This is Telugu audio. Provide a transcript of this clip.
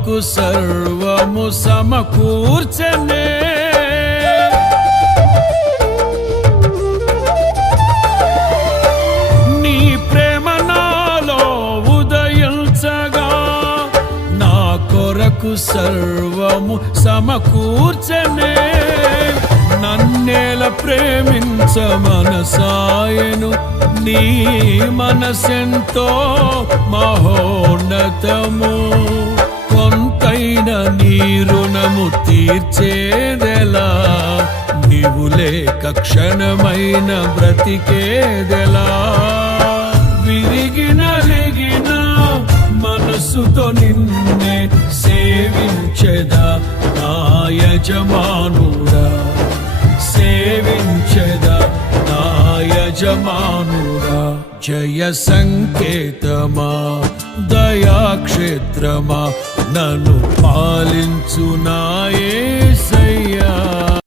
కొరకు సర్వము సమకూర్చనే. నీ ప్రేమ నాలో ఉదయించగా నా కొరకు సర్వము సమకూర్చనే. నన్నేల ప్రేమించ మనసాయను, నీ మనసెంతో మహోన్నతము. కొంతైన నీ రుణము తీర్చేదెలా, నీవు లేక క్షణమైన బ్రతికేదెలా. విరిగిన నలిగిన మనసుతో నిన్నే సేవించెదా నా యజమానుడా, సేవించెదా నా యజమానుడా. జయ సంకేతమా దయాక్షేత్రమా నన్ను పాలించు నా